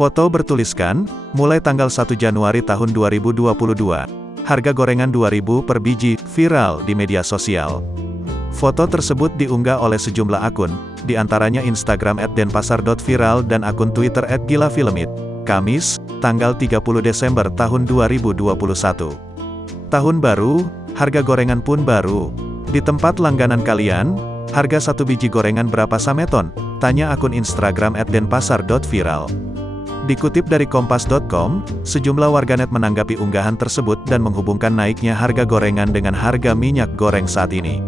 Foto bertuliskan, mulai tanggal 1 Januari tahun 2022, harga gorengan 2.000 per biji, viral di media sosial. Foto tersebut diunggah oleh sejumlah akun, di antaranya Instagram @denpasar.viral dan akun Twitter @gilafilmit, Kamis, tanggal 30 Desember tahun 2021. Tahun baru, harga gorengan pun baru. Di tempat langganan kalian, harga satu biji gorengan berapa sameton? Tanya akun Instagram @denpasar.viral. Dikutip dari kompas.com, sejumlah warganet menanggapi unggahan tersebut dan menghubungkan naiknya harga gorengan dengan harga minyak goreng saat ini.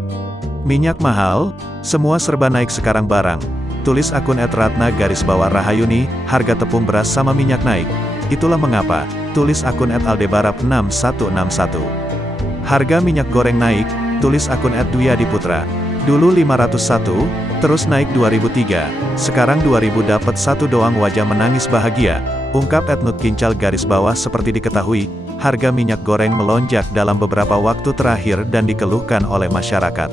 Minyak mahal, semua serba naik sekarang barang. Tulis akun @ratna_rahayuni, harga tepung beras sama minyak naik. Itulah mengapa, tulis akun @aldebarap6161. Harga minyak goreng naik, tulis akun @duyadiputra. Dulu 501, terus naik 2003, sekarang 2000 dapat satu doang wajah menangis bahagia, ungkap @nutkincal_bawah. Seperti diketahui, harga minyak goreng melonjak dalam beberapa waktu terakhir dan dikeluhkan oleh masyarakat.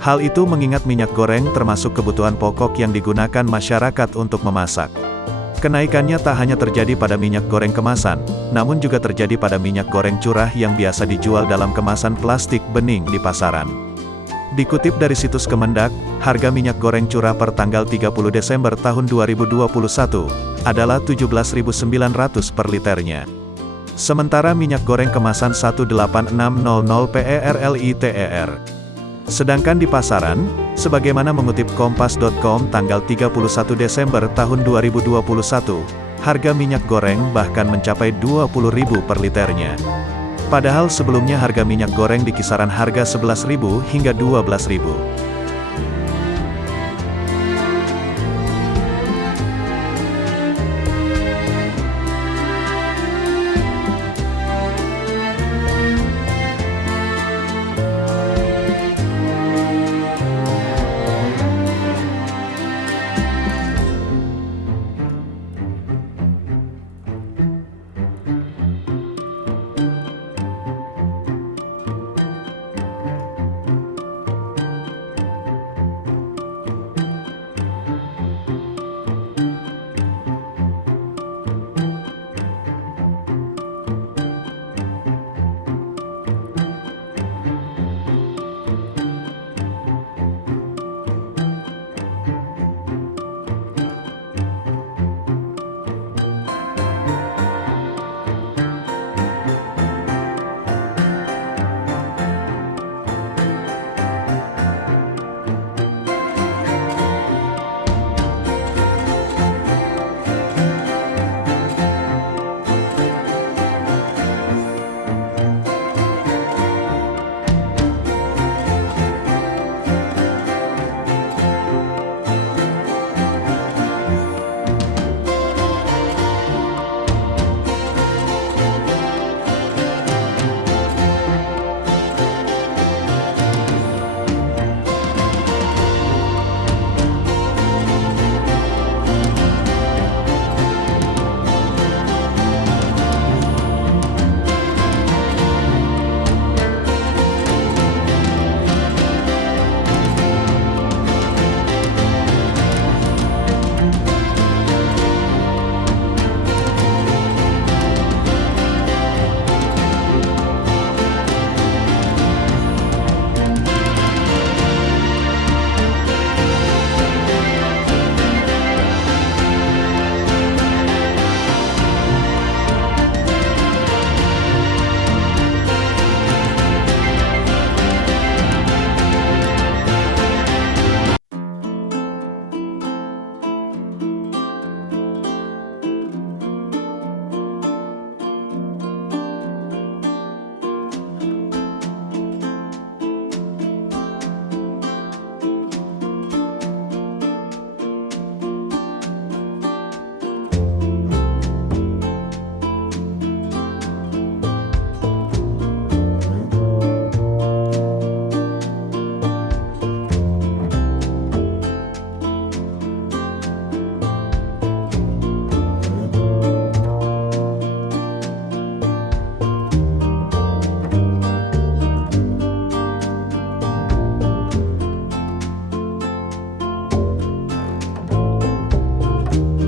Hal itu mengingat minyak goreng termasuk kebutuhan pokok yang digunakan masyarakat untuk memasak. Kenaikannya tak hanya terjadi pada minyak goreng kemasan, namun juga terjadi pada minyak goreng curah yang biasa dijual dalam kemasan plastik bening di pasaran. Dikutip dari situs Kemendak, harga minyak goreng curah per tanggal 30 Desember tahun 2021 adalah 17.900 per liternya. Sementara minyak goreng kemasan 18600 per sedangkan di pasaran, sebagaimana mengutip kompas.com tanggal 31 Desember tahun 2021, harga minyak goreng bahkan mencapai 20.000 per liternya. Padahal sebelumnya harga minyak goreng di kisaran harga 11.000 hingga 12.000.